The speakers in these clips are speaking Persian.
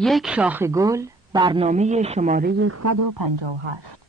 یک شاخه گل، برنامه شماره 157.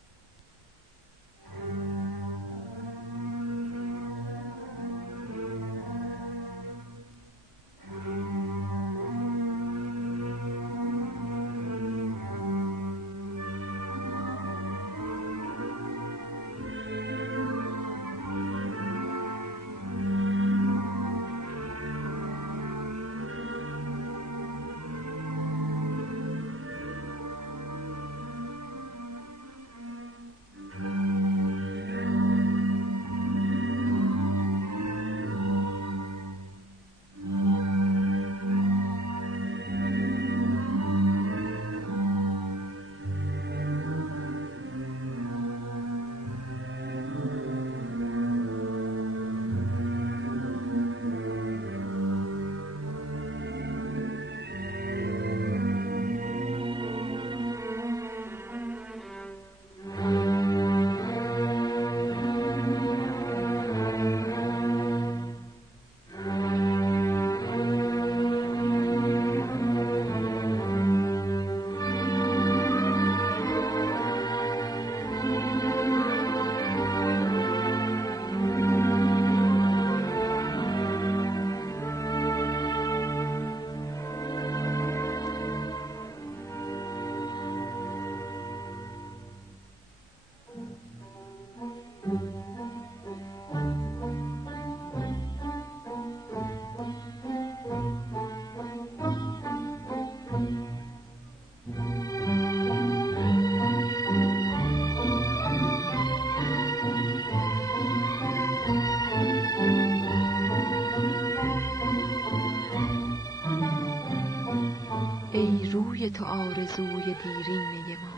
تو آرزوی دیرینه ما،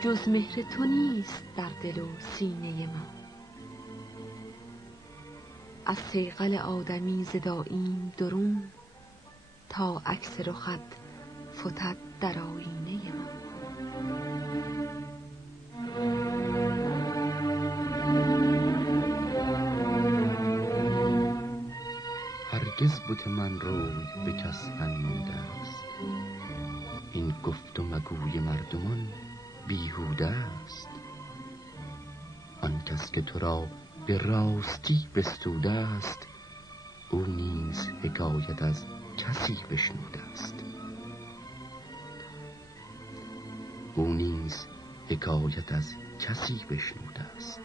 جز مهر تو نیست در دل و سینه ما. از صیقل آدمی زداییم درون، تا عکس رخت فتد در آیینه ما. هرگز بت من روی به کس ننموده است، این گفت و مگوی مردمان بیهوده است. آن کس که تو را به راستی بستوده است، او نیز حکایت از کسی بشنوده است. او نیز حکایت از کسی بشنوده است.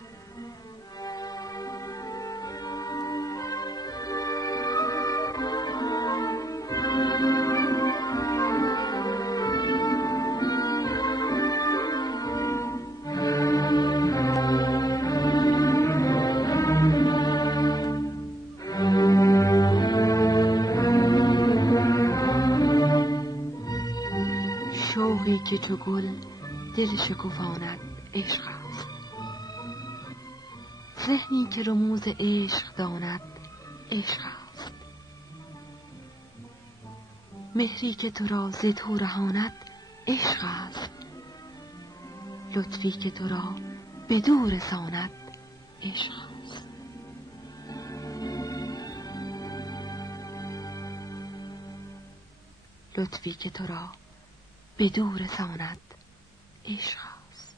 شوقی که چو گل دل شکفاند عشق است، ذهنی که رموز عشق داند عشق است. مهری که تو را ز تو رهاند عشق است، لطفی که تو را بدو رساند عشق است. لطفی که تو را بدو رساند عشق است.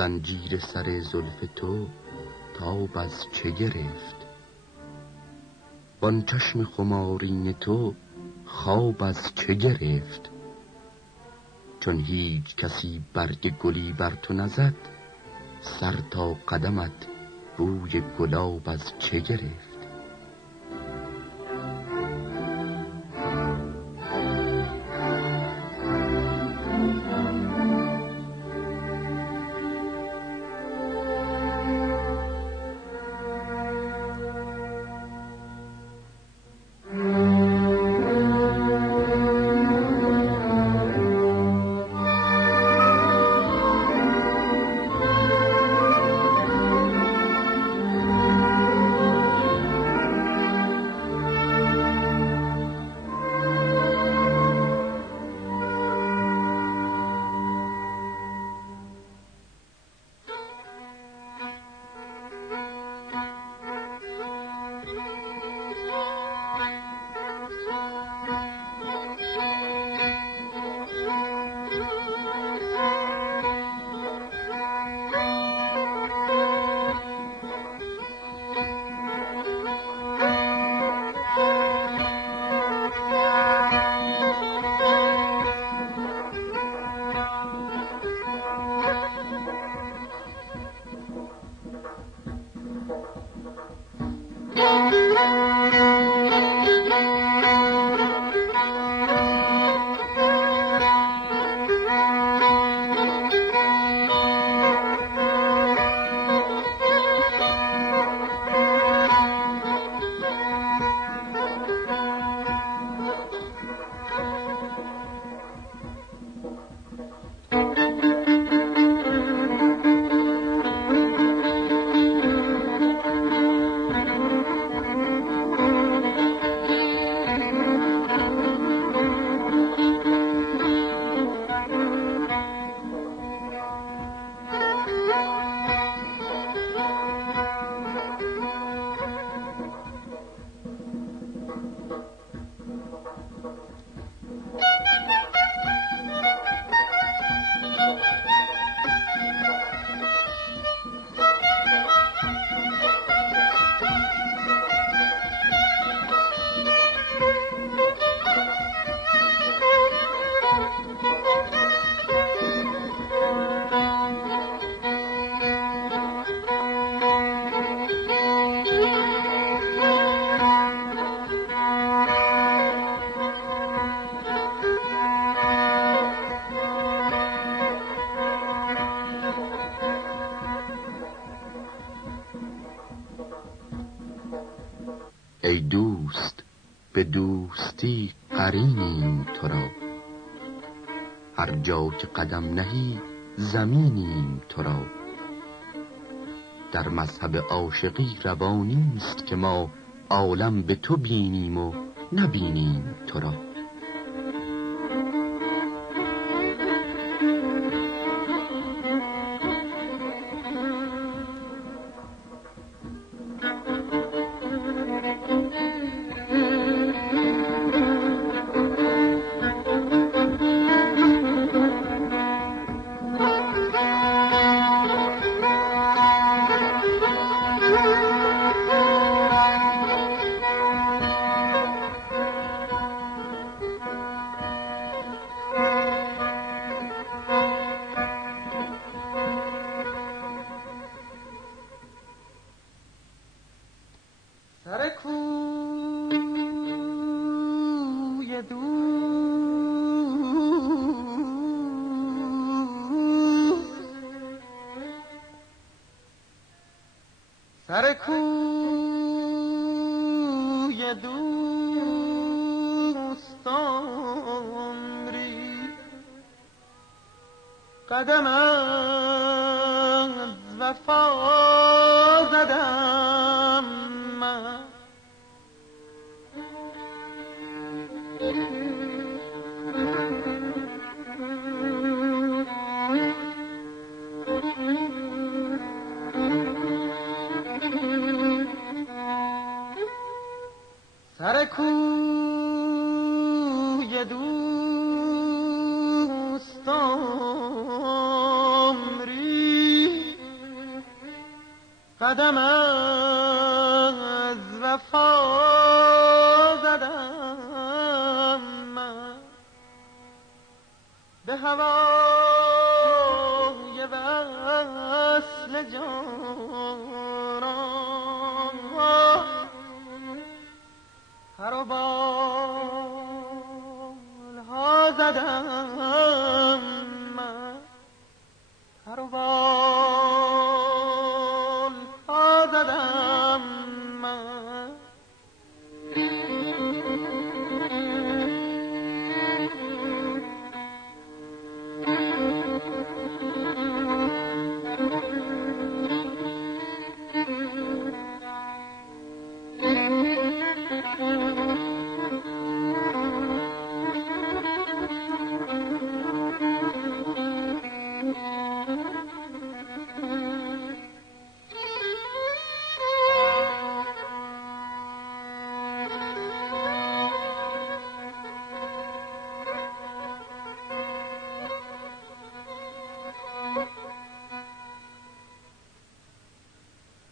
زنجیر سر زلف تو تاب از چه گرفت؟ وان چشم خمارین تو خواب از چه گرفت؟ چون هیچ کسی برگ گلی بر تو نزد، سر تا قدمت بوی گلاب از چه گرفت؟ ای دوست به دوستی قرینیم تو را، هر جا که قدم نهی زمینیم تو را. در مذهب عاشقی روا نیست که ما عالم به تو بینیم و نبینیم تو را. سر کوی دوستان ری قدم از وفا زدم من. سر کوی دوستان ری قدم از وفا زدم من به هوای وصل جانان پر و بالها زدم من پر و بالها زدم من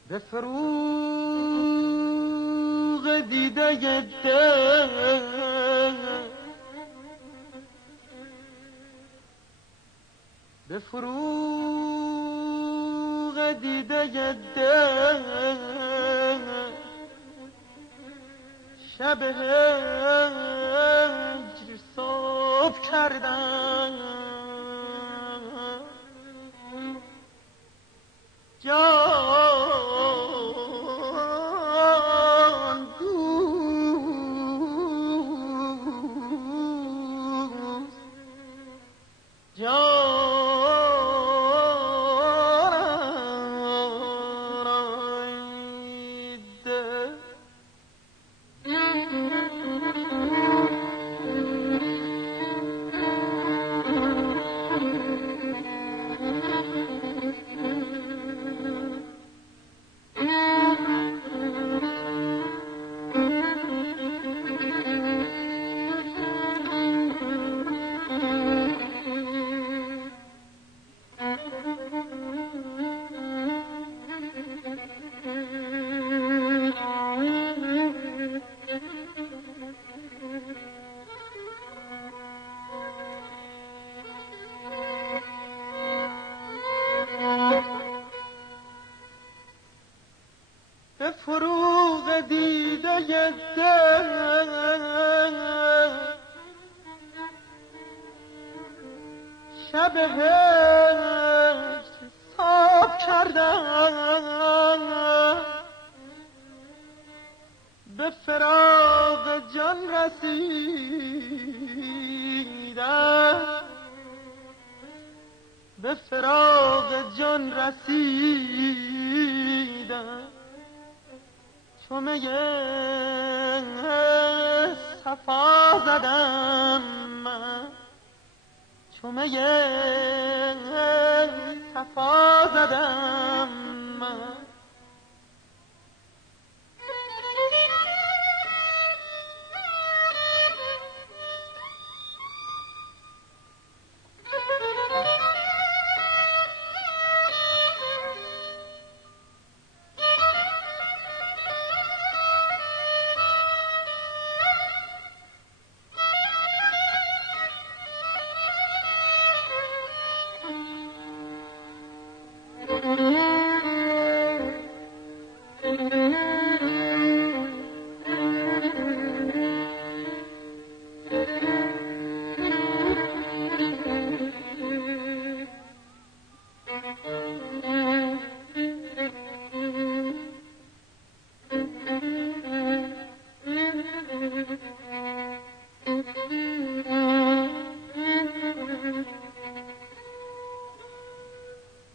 به فروغ دیده دل به فروغ دیده دل شب هجر صبح کردم جان دوست جان به فروغ دیده دل شب هجر صبح کردم به فراق جان رسیدم به فراق جان رسیدم چو می صفا زدم من چو می صفا زدم من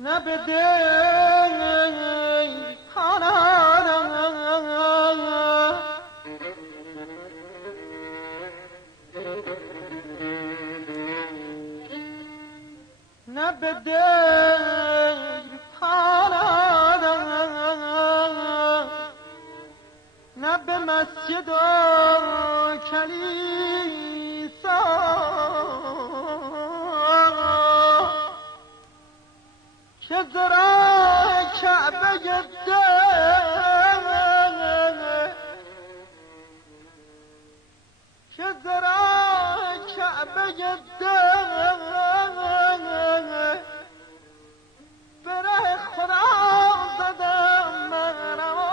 نه به دل نه به دل نه به مسجد و کلیسا که زرک کعبه دل که در کعبه دل بره خدا زدم منم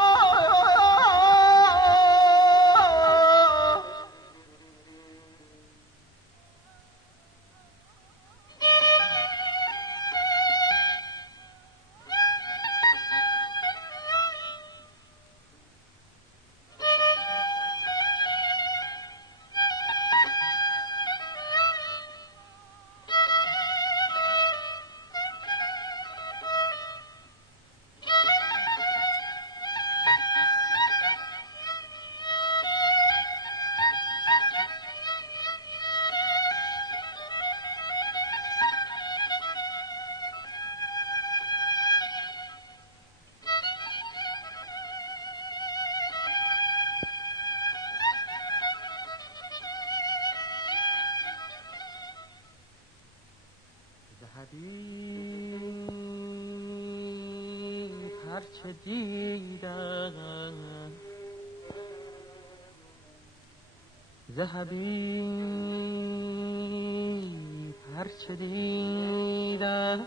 هرچه دیدم ذهبی هرچه دیدم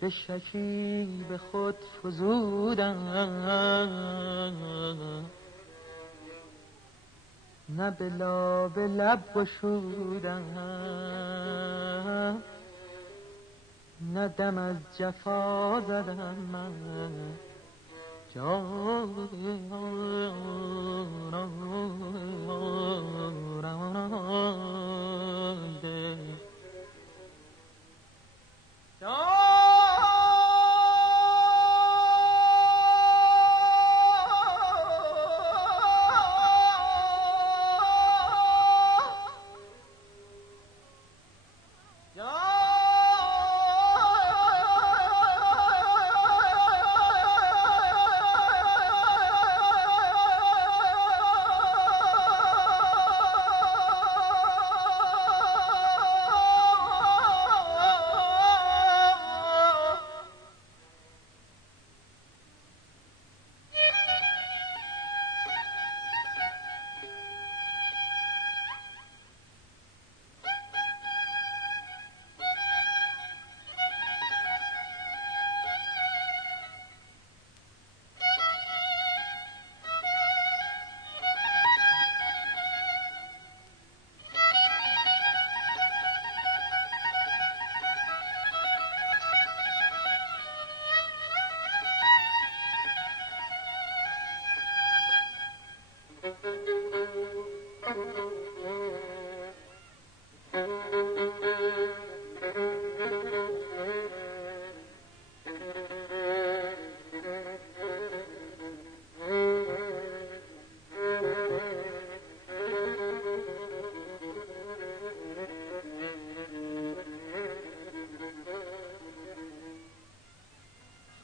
به شکیب خود فزودم نه به لاب لب گشودم نه دم از جفا زدم من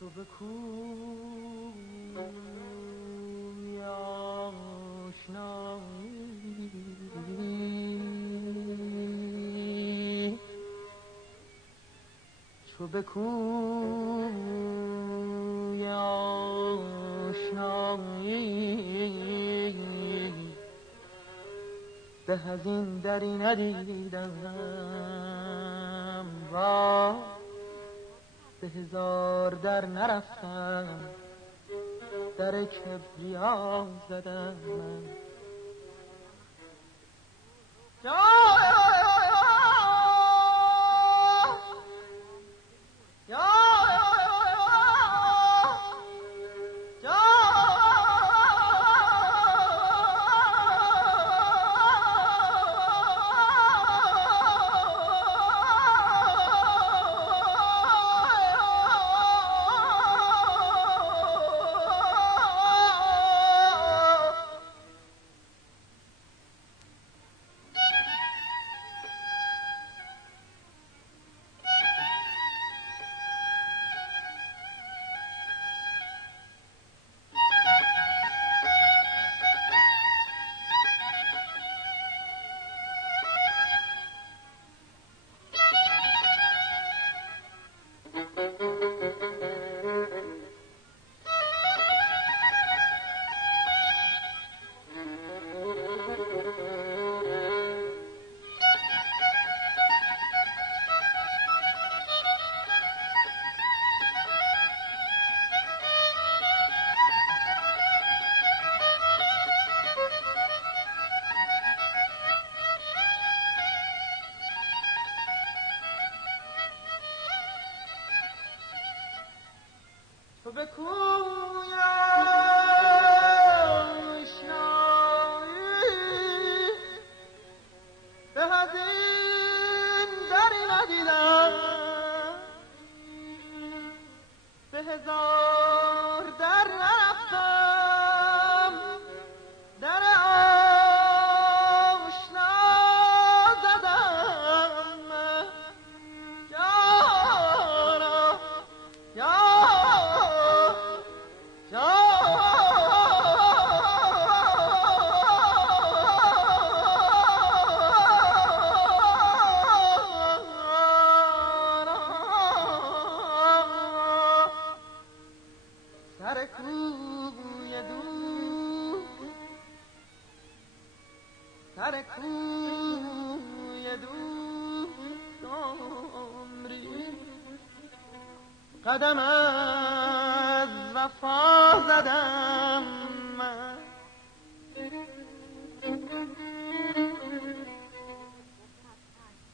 تو به کوی آشنایی تو به کوی آشنایی به از این دری ندیدم با به هزار در نرفتم در کبریا زدم من به کوی آشنایی به از این دری ندیدم، به هزار در نرفتم، در آشنا زدم یارا سر کوی دوست عمری قدم از وفا زدم من،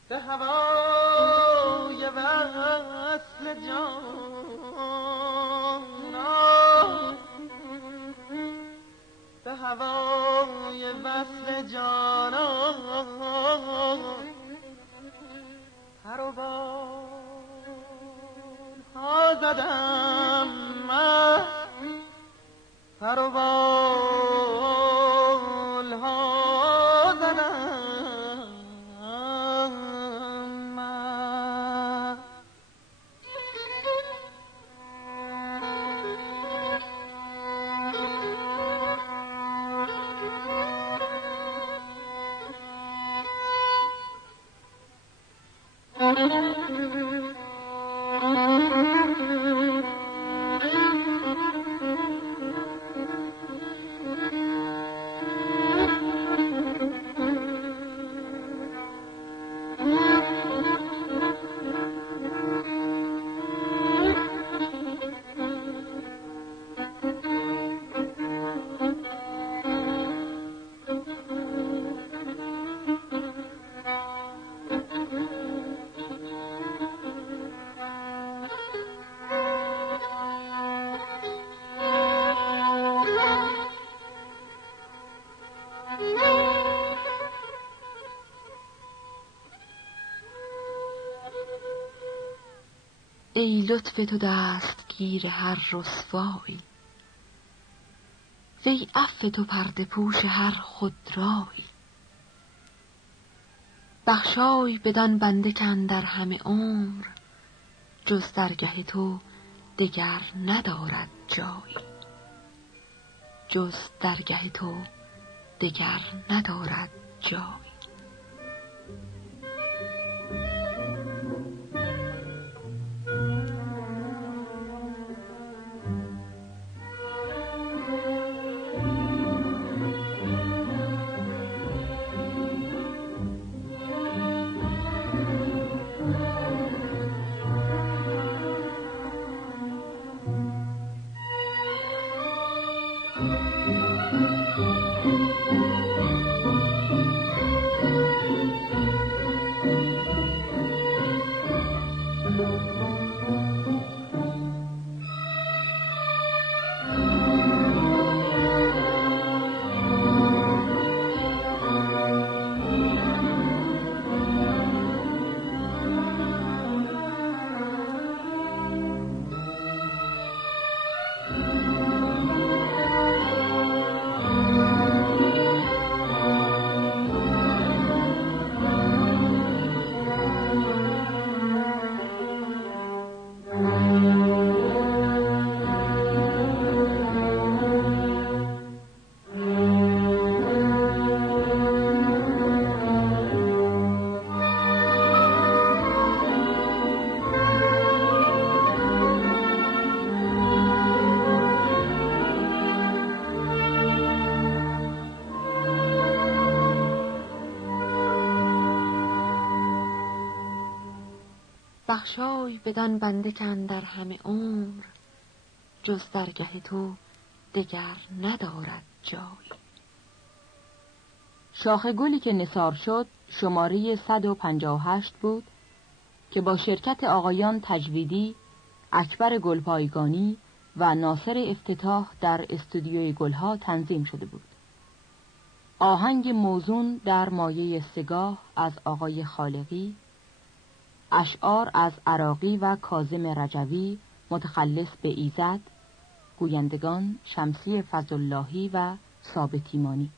به هوای وصل جانان، به هوای وصل جانان پر و بال ها زدم من، پر و بال ها زدم من. ای لطف تو دستگیر هر رسوایی، وی عفو تو پرده پوش هر خودرایی. بخشای بدان بنده که اندر همه عمر، جز درگه تو دگر ندارد جایی، جز درگه تو دگر ندارد جایی. بخشای بدان بنده که اندر همه عمر، جز درگه تو دگر ندارد جایی. شاخ گلی که نثار شد شماره 158 بود که با شرکت آقایان تجویدی، اکبر گلپایگانی، و ناصر افتتاح در استودیوی گلها تنظیم شده بود. آهنگ موزون در مایه سگاه از آقای خالقی، اشعار از عراقی و کاظم رجوی متخلص به ایزد، گویندگان شمسی فضلاللهی و ثابت ایمانی.